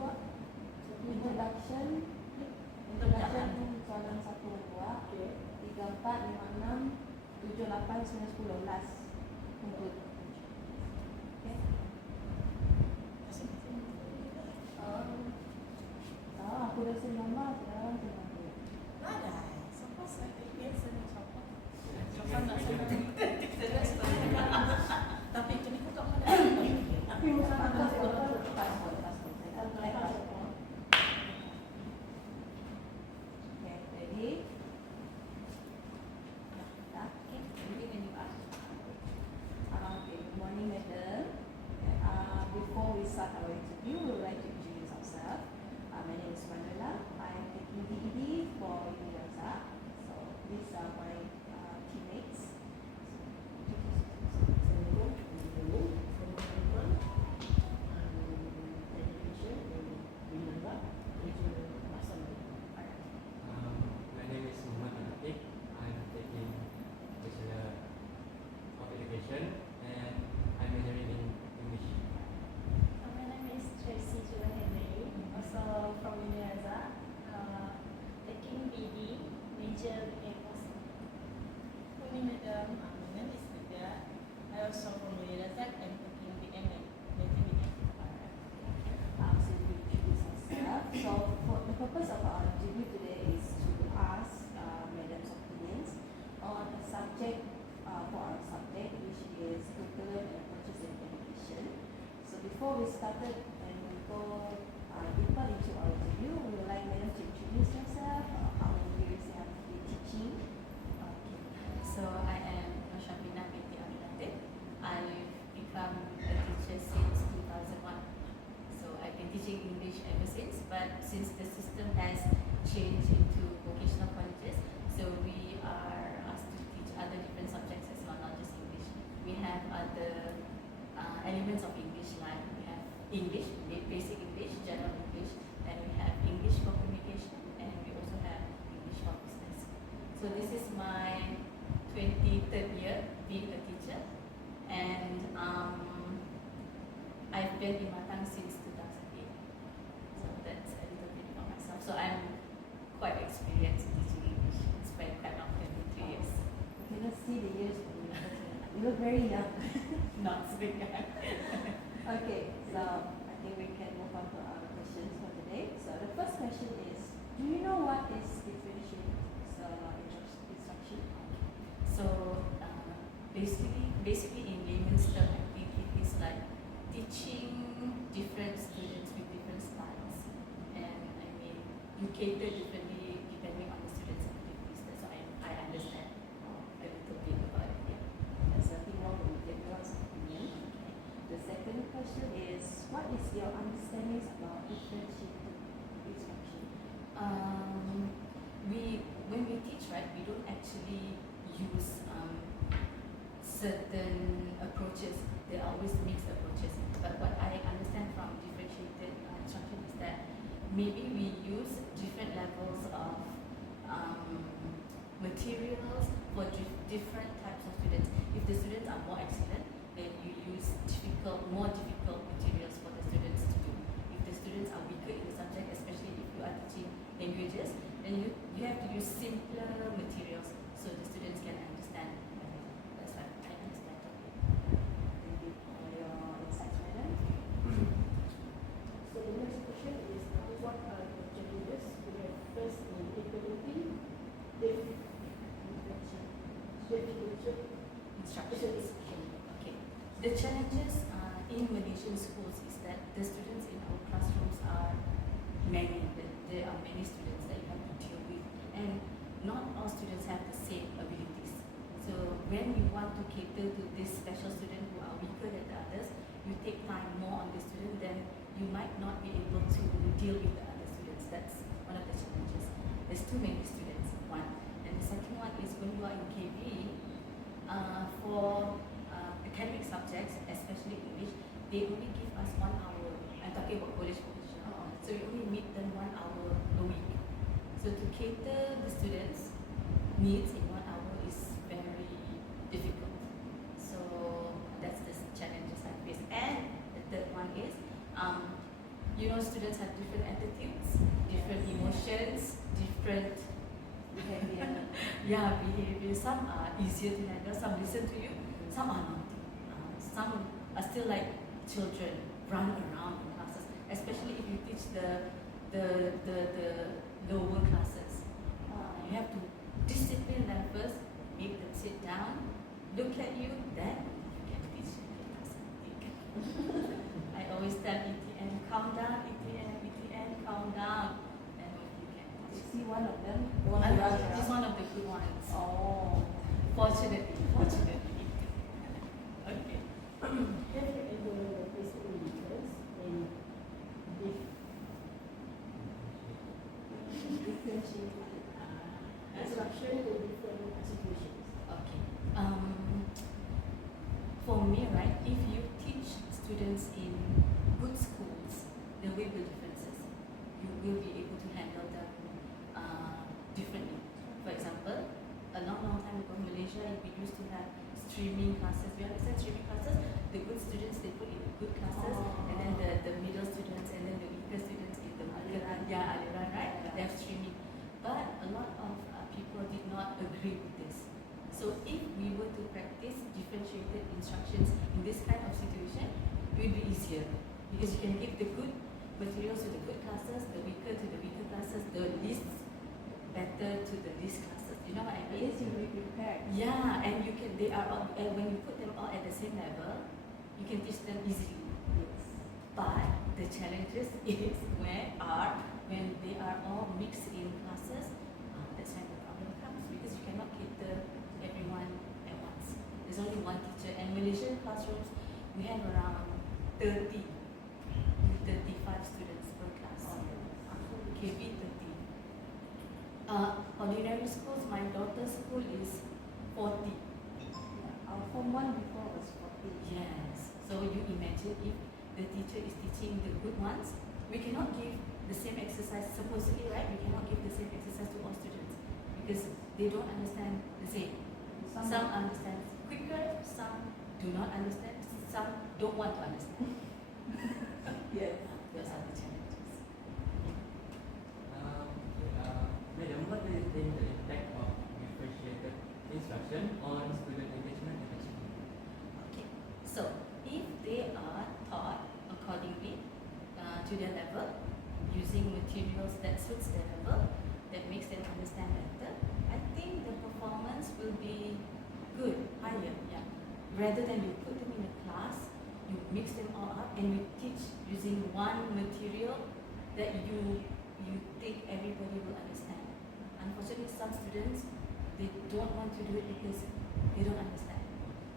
buat introduction soalan 1 buat 3, 4, 5, 6, 7, 8, 9, 10 last untuk aku dah send gambar sekarang tengah tu tapi itu ni kau tak mana tapi masa aku passport okay, ready? Okay, good morning madam. Before we start our interview, we would like to introduce ourselves. My name is Manuela. I am taking DED for Universa. So these are my teammates. My name is Muhammad Atik. I'm taking Bachelor of Education and I'm majoring in English. My name is Tracy Julia Henry, also from Universa, taking BD, major in Muslim. Morning madam, my name is Vidya. I also from Universa and taking BM major BM. So we introduce ourselves. So for the purpose of our interview today is to ask madam's opinions on a subject for our subject, which is curriculum and approaches in education. So before we started and we go deeper into our interview, we would like madam to introduce herself, how many years you have been teaching. Okay, so I am Shafina binti Aminateh. I've become a teacher since 2001. So I've been teaching English ever since, but since the system has changed into vocational colleges, so we are asked to teach other different subjects as well, not just English. We have other elements of English, like we have English, basic English, general English, and we have English for communication, and we also have English for business. So this is my 23rd year being a teacher, and I've been in Matang since 2008. So that's a little bit about myself. So I'm quite experienced in teaching English. It's been quite long, 23 years. Okay, let's see the years for you. You look very young. Not so big. Okay, so I think we can move on to our questions for today. So the first question is, do you know what is differentiated instruction? So basically in layman's term, I think it is like teaching different students with different styles, and I mean you cater differently depending on the students' activities. That's why I understand a little bit about it. Yeah. There's nothing wrong with everyone's opinion. The second question is, what is your understanding about differentiated instruction? When we teach, right, we don't actually use certain approaches. There are always mixed approaches. But what I understand from differentiated instruction is that maybe we use different levels of materials for different types of students. If the students are more excellent, then you use more difficult materials for the students to do. If the students are weaker in the subject, especially if you are teaching languages, then you have to use simpler materials so the students can understand better. That's what I understand. Thank you for your insights, madam. So the next question is, what are the challenges we have faced in implementing Instructions. Okay. The challenges in Malaysian schools is that the students in our classrooms are many. There are many students that you have to deal with, and not all students have the same abilities. So when you want to cater to this special student who are weaker than the others, you take time more on the student, then you might not be able to deal with the other students. That's one of the challenges. There's too many students, one. And the second one is when you are in KB, for academic subjects, especially English, they only give us 1 hour. I'm talking about college vocational. So we only meet them 1 hour a week. So to cater the students' needs in 1 hour is very difficult. So that's the challenges I face. And the third one is you know, students have different attitudes, different emotions, different Behavior. behavior. Some are easier to handle, some listen to you, some are not. Some are still like children, run around in classes, especially if you teach the lower classes. You have to discipline them first, make them sit down, look at you, then you can teach the class. I always tell ETN, calm down, ETN, calm down, and you can You teach. see one of them? He's one of the good ones. Oh. Fortunately. Okay. Have you ever noticed any difference in Differentiate. instruction in different situations? Okay. For me, right, if you teach students in good schools, there will be differences. You will be able to handle them differently. For example, a long time ago in Malaysia, we used to have streaming classes. We understand streaming classes. The good students, they put in the good classes, and then the middle students, and then the weaker students in the aliran, right? They have streaming. But a lot of people did not agree with this. So if we were to practice differentiated instructions in this kind of situation, it will be easier because you can give the good materials to the good classes, the weaker to the weaker classes, the least better to the least classes. You know what I At mean? least you'll be prepared. Yeah, and you can. They are all, and when you put them all at the same level, you can teach them easily. Yes. But the challenges is when they are all mixed in classes. That's when the problem comes because you cannot cater everyone at once. There's only one teacher, and Malaysian classrooms we have around 30 to 35 students per class. KB 30. Ordinary schools, my daughter's school is 40. Yeah. Our form 1 before was 40. Yes. So you imagine if the teacher is teaching the good ones, we cannot give the same exercise, supposedly, right? We cannot give the same exercise to all students because they don't understand the same. Some understand quicker, some do not understand, some don't want to understand. Yes. Those are the challenges. Madam, what do you think the impact of differentiated instruction on student engagement and achievement? Okay. So if they are taught accordingly to their level, using materials that suits their level, that makes them understand better, I think the performance will be good, higher, yeah. Rather than you put them in a class, you mix them all up and you teach using one material that you think everybody will understand. Unfortunately, some students, they don't want to do it because they don't understand.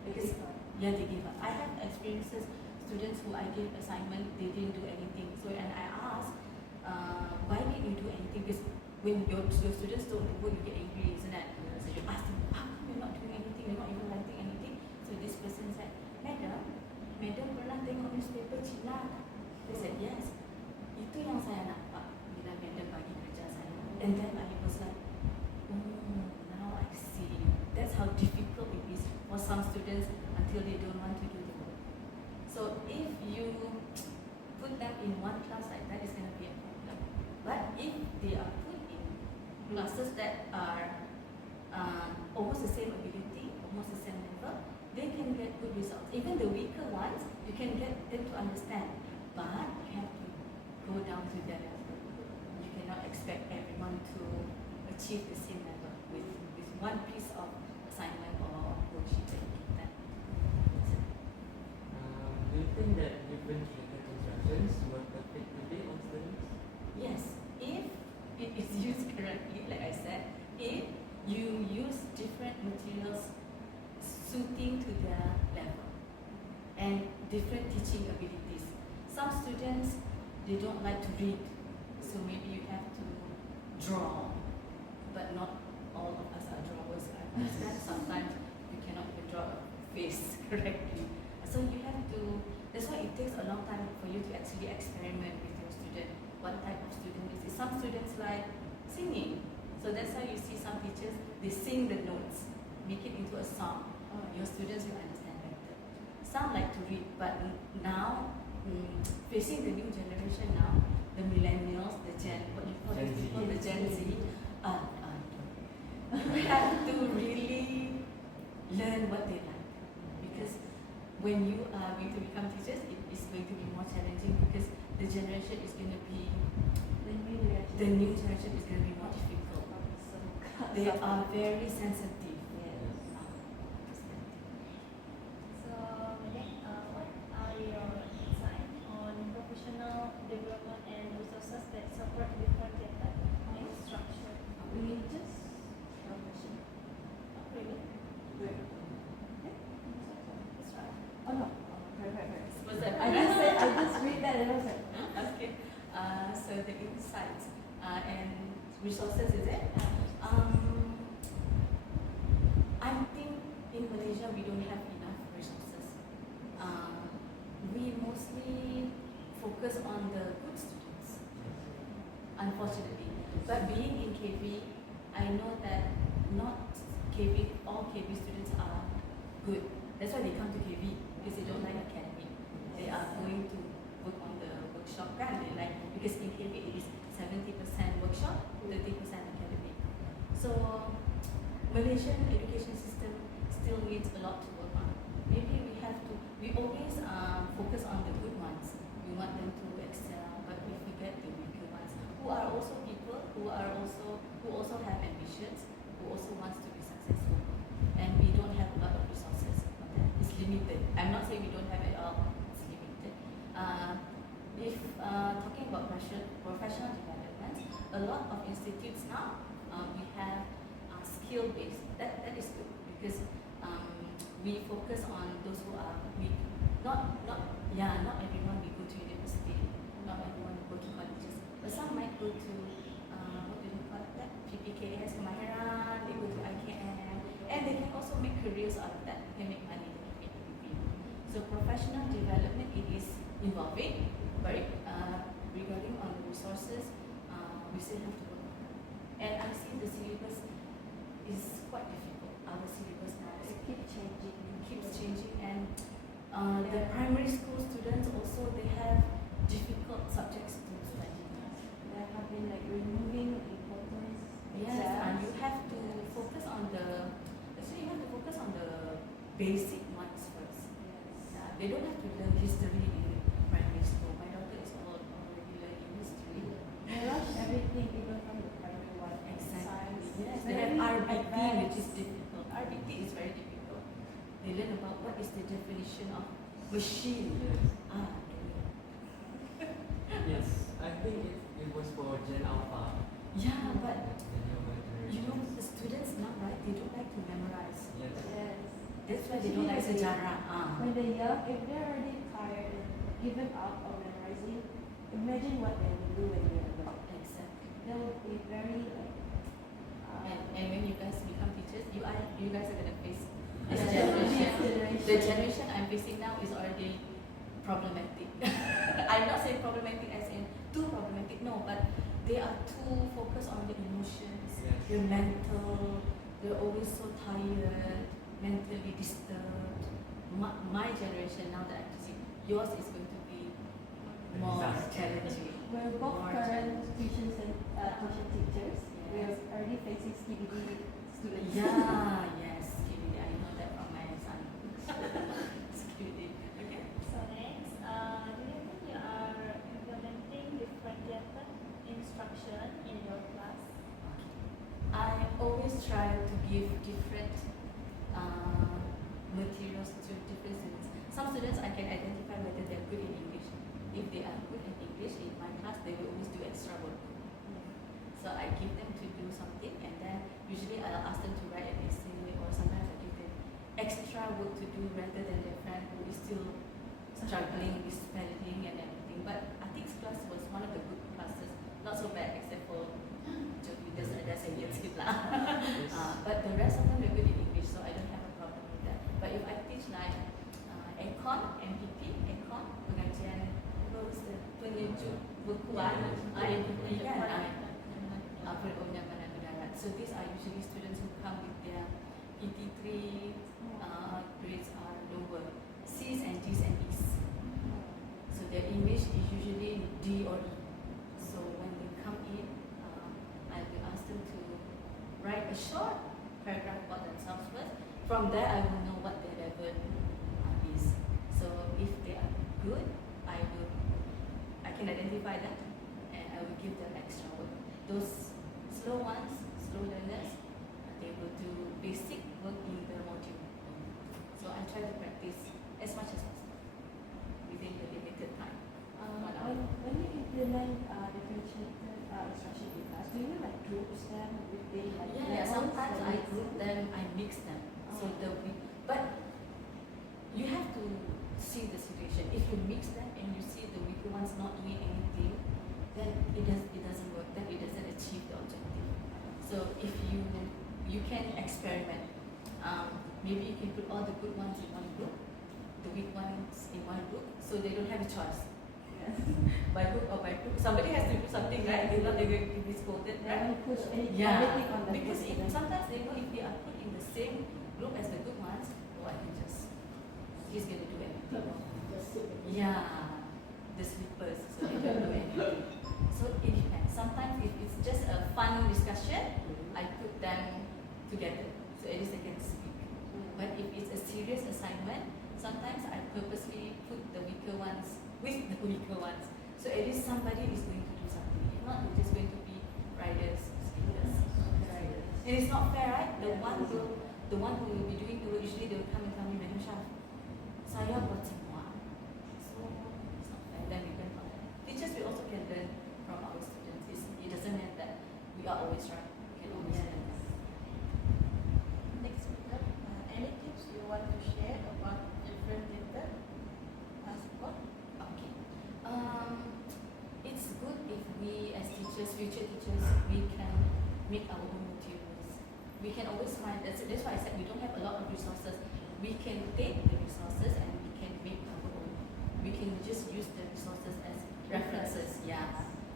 Because they give up. I have experiences, students who I gave assignment, they didn't do anything. So, and I asked, why didn't you do anything? Because when your students don't do work, you get angry, isn't it? So you ask them, how come you're not doing anything? You're not even writing anything? So this person said, Madam pernah tengok newspaper Cina tak? They said, yes. Itu yang saya nampak bila Madam bagi kerja saya. And then I was like, oh, now I see. That's how difficult it is for some students until they don't want to do the work. So if you put them in one class like that, it's going to be a problem. But if they are put in classes that are almost the same ability, almost the same level, they can get good results. Even the weaker ones, you can get them to understand. But you have to go down to their level. You cannot expect everyone to achieve the same level with one piece of assignment or worksheet that you give them. Do you think that differentiated instructions work effectively on students? Yes, if it is used correctly, like I said, if you use different materials suiting to their level and different teaching abilities. Some students, they don't like to read, so maybe you have to draw, but not all of us are drawers. I understand sometimes you cannot even draw a face correctly. So you have to, that's why it takes a long time for you to actually experiment with your student. What type of student is it? Some students like singing. So that's why you see some teachers, they sing the notes, make it into a song. Your students will understand better. Some like to read, but now facing the new generation now, the millennials, the what you call Gen these Z. people, the Gen Z, you have to really learn what they like, because when you are going to become teachers, it is going to be more challenging because the generation is going to be, the new generation is going to be more difficult. They are very sensitive. So, what are your insights on professional development and resources that support different theater instruction? Religious profession. Not really. That's right. Oh no. Right. Was that I just read that and I was like, okay. So the insights and resources, is it? I think in Malaysia we don't have enough resources. We mostly focus on the good students, unfortunately. But being in KB, I know that not all KB students are good. That's why they come to KB, because they don't like academic. They are going to work on the workshop, kan? They like, because in KB it is 70% workshop, 30% academic. So Malaysian education system still needs a lot to work on. Maybe we always focus on the good ones. We want them to excel, but we forget the weaker ones, who are also people, who also have ambitions, who also wants to be successful. And we don't have a lot of resources for that. It's limited. I'm not saying we don't have it all, it's limited. If talking about professional development, a lot of institutes now, we have skill-based. That is good because we focus on those who are weak. Not everyone will go to university. Not everyone will go to colleges. But some might go to what do they call that? PPKS, Kemahiran. They go to IKM, and they can also make careers out of that. They can make money. They can make living. So professional development, it is involving, but regarding on the resources, we still have to work on that. And I see the syllabus is quite difficult. Our syllabus now keeps changing, and the primary school students also, they have difficult subjects to study. there have been like removing importance. Yes, and you have to focus on the basic ones first. They don't have to learn history in primary school. My daughter is already learning history. They rush everything even from the primary one. Exactly. Science. Yes, It's they have very RBT, advanced. which is difficult. RBT is very difficult. They learn about what is the definition of machine. Yes, I think it was for Gen Alpha. Yeah, but The newer generation. the students now, right? They don't like to memorize. Yes. Yes. That's why they don't like sejarah. When they're young, if they're already tired and given up on memorizing, imagine what they will do when they're adult. Exactly. They will be very like. And when you guys become teachers, you guys are gonna face this Yeah. generation. The generation I'm facing now is already problematic. I'm not saying problematic as in too problematic, no, but they are too focused on the emotions, Yes. their mental, they're always so tired, mentally disturbed. My generation, now that I'm teaching, yours is going to be more Disaster. challenging. We're both More current tuition teachers. We are Yes. already facing skibidi students. Yeah, yes, skibidi. I know that from my son. Skibidi. Okay. So next, do you think you are implementing different theater instruction in your class? I always try to give different materials to different students. Some students I can identify whether they're good in English. If they are good in English in my class, they will always do extra work. So I give them to do something, and then usually I'll ask them to write an essay, or sometimes I give them extra work to do rather than their friend who is still struggling with spelling and everything. But ethics class was one of the good classes, not so bad except for ada saya sikit lah. But the rest of them they're good in English, so I don't have a problem with that. But if I teach like econ, MPP, econ, pengajian, what was the penyejuk berkuat, MPP kan, perundangan darat. So these are usually students who come with their PT3 grades are lower, C's and D's and E's. So their English is can identify them, and I will give them extra work. Those slow ones, slow learners, they will do basic work in the module. So I try to practice as much as possible within the limited time. 1 hour. When you implement differentiated instruction in class, do you like groups them within like Yeah, levels sometimes or I mix group them, I mix them. So but you have to see the situation. If you mix them and you see the weaker ones not doing anything, then it doesn't work. Then it doesn't achieve the objective. So if you can experiment. Maybe you can put all the good ones in one group, the weak ones in one group, so they don't have a choice. Yes. By hook or by crook, somebody has to do something, right? If not, they're going to be scolded, They right? don't push Yeah, everything on the because student. sometimes they know if they are put in the same group as the good ones, oh, I can just, he's going to do anything. Just sit there. Yeah, the slippers, so they don't do anything. So it depends. Sometimes if it's just a fun discussion, I put them together, so at least they can speak. But if it's a serious assignment, sometimes I purposely put the weaker ones with the weaker ones. So at least somebody is going to do something. If not, we're just going to be riders, speakers. And it's not fair, right? The one who will be doing the work, usually they will come and tell me, Madam Shah, saya buat semua. So it's not fair. Then we can teachers, we also can learn from our students. It doesn't mean that we are always right. We can always learn. Next speaker, any tips you want to share about differentiated support? Okay. It's good if we as teachers, future teachers, we can make our own materials. We can always find, that's why I said we don't have a lot of resources. We can take the resources and we can make our own. We can just use the resources as references, yeah.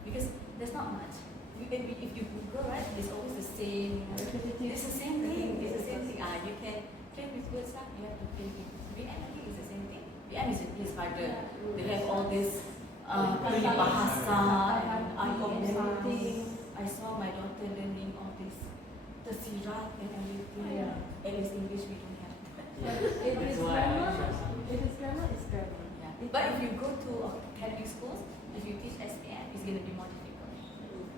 Because there's not much. If you Google, right, it's always the same. It's the same thing. It's the same thing. You can play with words, you have to play with VM. I think it's the same thing. VM is harder. They have all this bahasa and everything. I saw my daughter learning all this tersirat and everything. At least English we don't have. If it's grammar, it's grammar. Yeah. But if you go to academic schools, if you teach SPM, it's going to be more difficult.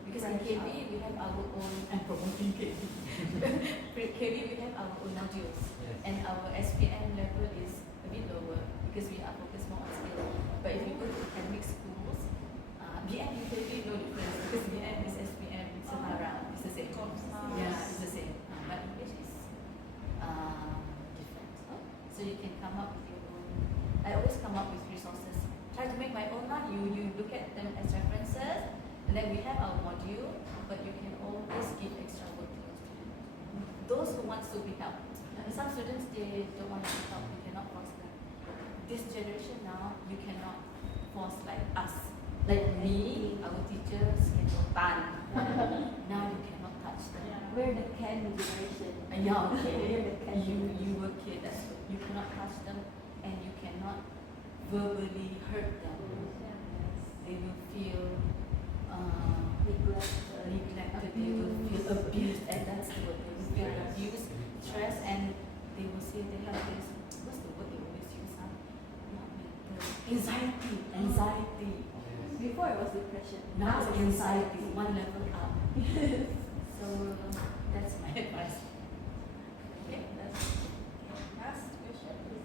Because in KB we have our own, I'm promoting KB. KB we have our own modules, and our SPM level is a bit lower because we are focused more on skill. But if you go to academic schools, BM you KB no difference because BM is SPM Setara, it's the same. Yeah, it's the same. But English is different. So you can come up with your own. I always come up with resources. Try to make my own. You look at them as references. And then we have our module, but you can always give extra work to your students. Those who want to be helped. Some students, they don't want to be helped, you cannot force them. This generation now, you cannot force like us. Like me, our teachers can ban. Now you cannot touch them. We're the can generation. Yeah, okay. We're the can You were kid, that's good. You cannot touch them and you cannot verbally hurt them. They will feel neglected, they will feel abused, and that's the word. They will feel abused, stressed, and they will say they have this, what's the word they always use? Not mental. Anxiety. Before it was depression. Now it's anxiety, one level up. So that's my advice. Okay, that's Last question is,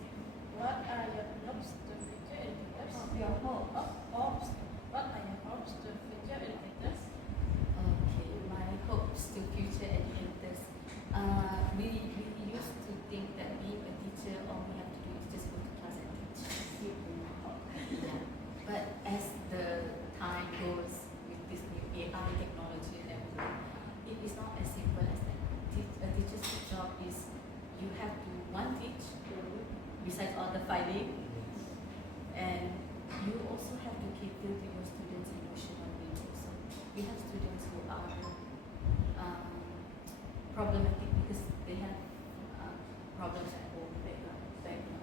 what are your hopes to future educators? Your hope. Hopes. What are your hopes to future educators? okay. My hopes to future educators. We used to think that being a teacher, all we have to do is just go to class and teach. Yeah. But as the time goes with this new AI technology and everything, it is not as simple as that. A teacher's job is you have to teach, besides all the filing, and you also have to cater to your students' emotional needs also. We have students who are problematic because they have problems at home, problematic.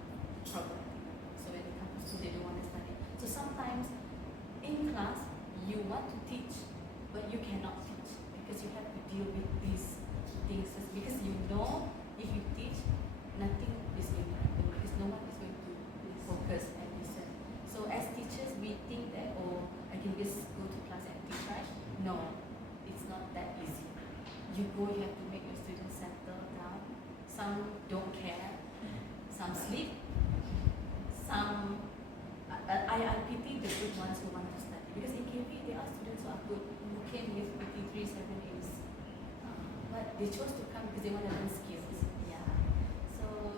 So when they come to school, they don't want to study. So sometimes in class, you want to teach, but you cannot teach because you have to deal with these things. Because you know if you teach, nothing is going to happen because no one is going to focus and listen. So as teachers, we think that, oh, I can you have to make your students settle down. Some don't care, some sleep, some. I pity the good ones who want to study because in KB there are students who are good who came with PT 3, 7 A's, but they chose to come because they want to learn skills. Yeah. So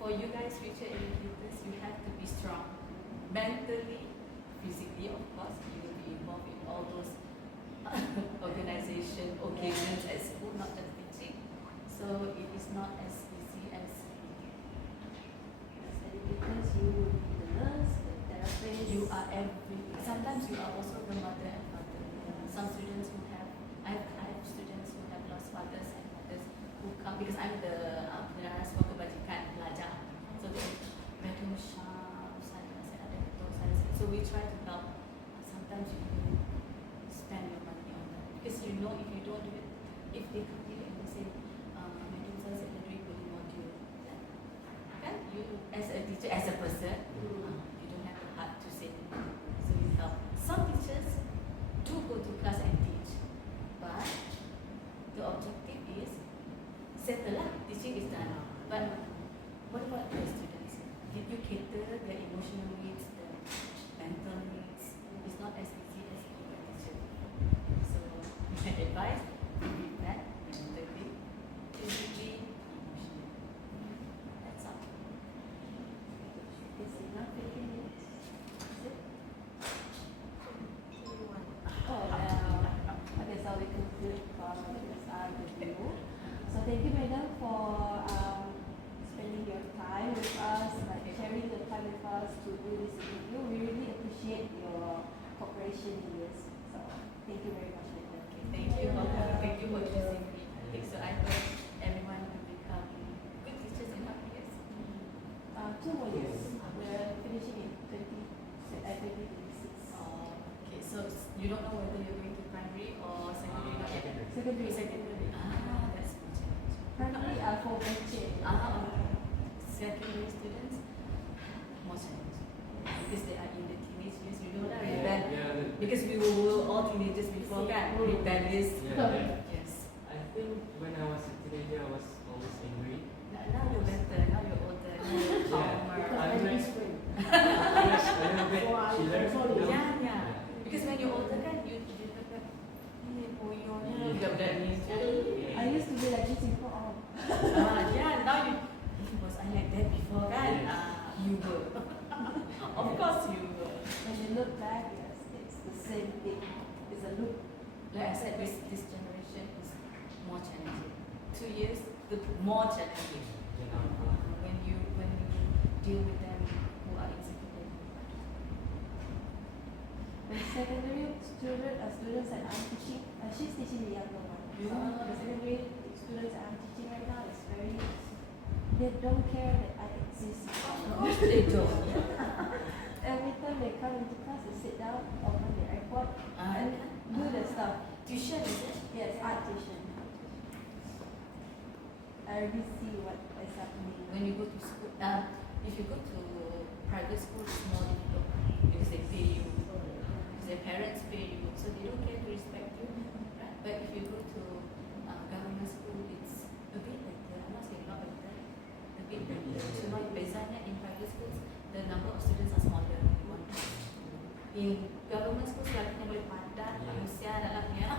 for you guys, future educators, you have to be strong, mentally, physically. Of course, you will be involved in all those organization occasions at school, not just teaching. So it is not as easy as As educators, you will be the nurse, the therapist. you are every. Sometimes you are also the mother and father. Some students who have, I have students who have lost fathers and mothers who come because I'm the pengarah sebuah kebajikan pelajar. So they Madam Shah, saya ada betul saya. So we try to help. Sometimes you even spend your money on that because you know if you don't do it, if they come here and they say, Madam saya secondary coding module, then kan you as a teacher, as a person, you don't have the heart to say no. So you help. Some teachers do go to class and teach, but the objective is settle lah, teaching is done. But what about the students? Did you cater their emotional needs, their mental needs? It's not as easy as being a teacher. So my advice would be that mentally, physically, emotionally. That's all. It's enough 15 minutes. Is it? Oh, okay, so we conclude from this review. So thank you, madam, for spending your time with us, like sharing the time with us to do this interview. We really appreciate your cooperation in this. So thank you very much, madam. Okay, thank you. Thank you for choosing me. Okay, so I hope everyone will become good teachers in our years. 2 more years. We're finishing in 2026. Okay, so you don't know whether you're going to primary or secondary? Not yet. Secondary. Secondary. That's much. Primary for Becce. Secondary students, more challenging because they are in the teenage years. You know that, because we were all teenagers before, kan? Rebellious. Yes. I think when I was a teenager, I was always angry. Now you're better. Now you're older. Now you're calmer. I'm like, a little bit chiller. Yeah. Because when you're older, kan, you look like, I used to be like this before. yeah, now you was I like that before, kan? You were. Of course you were. When you look back, yes, it's the same thing. It's a loop. Like I said, this generation is more challenging. 2 years, the more challenging. When you deal with them who are in secondary. The secondary students that I'm teaching, she's teaching the younger one. So the secondary students that I'm teaching right now is very, they don't care that I exist. Of course they don't. Every time they come into class, they sit down, open the iPod, and do the stuff. Tuition, is it? Yes, art tuition. I already see what is happening. When you go to school, if you go to private school, it's more difficult because they pay you, because their parents pay you, so they don't care to respect you, right? But if you go to government school, it's a bit better. I'm not saying not better, a bit better. Cuma bezanya in private schools, the number of students are smaller. In government schools, selalunya boleh padat, manusia dalamnya.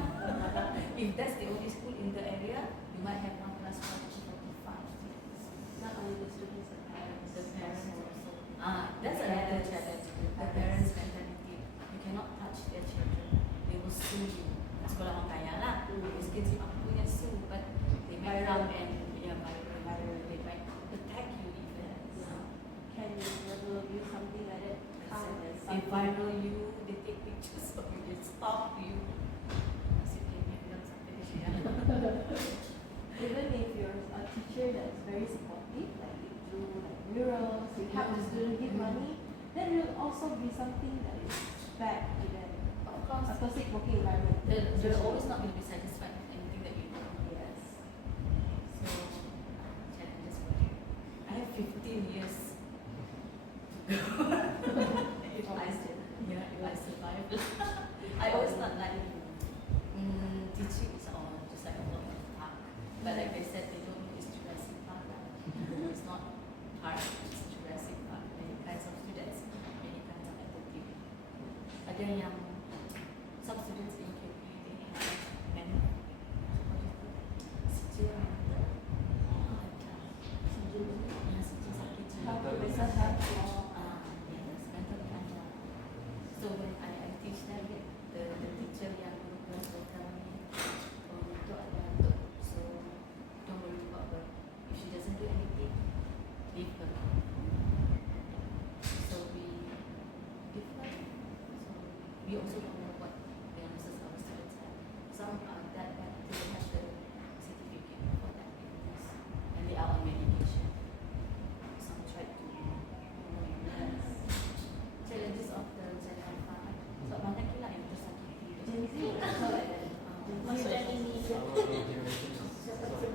If that's the only school in the area, you might have 1 class 45 students. Not only the students, the parents. The parents also. That's another challenge. The parents' mentality. You cannot touch their children. They will sue you. Sekolah orang kaya lah. Miskin si mampunya sue, but they might come and viral. They might attack you even. Can you never use something like that? They viral you. They take pictures of you. They stalk you. Even if you're a teacher that's very supportive, like you do like murals, you help the student give money, then it will also be something that is bad to them. Of course. A toxic working environment. They're always not going to be satisfied with anything that you do. Yes. So, challenges for you. I have 15 years to go. If I survive. I always thought like teaching is all just like a work. ada yang some students in KP they have mental sejil mental yang sejil sakit How jiwa. to mental health or Yes, mental ada. So when I teach them, the teacher yang guru kelas will tell me, oh itu ada untuk, so don't worry about her. If she doesn't do anything, leave her. So we give her. So we also don't know what diagnosis our students have. Some that have to have the certificate for that illness, and they are on medication. Some try to challenges of the Gen Alpha. So banyak pula yang tersakiti. Gen Z also like that. Masa ini Our generation is Seperti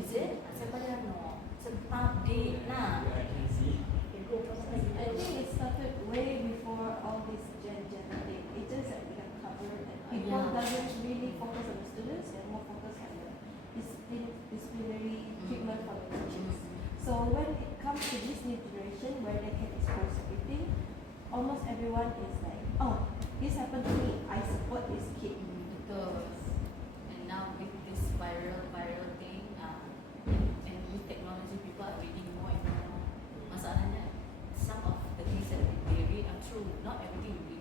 Is it? Siapa dia no? Sebab di nah. I can see. I think it started way before all this Gen thing. It just like become covered and people Yeah. doesn't really focus on the students, they're more focused on the disciplinary treatment for the teachers. So when it comes to this new generation where they can expose everything, almost everyone is like, oh, this happened to me, I support this kid. Betul. And now with this viral thing, and with technology, people are reading more and more. Masalahnya, some of the things that they read are true. Not everything we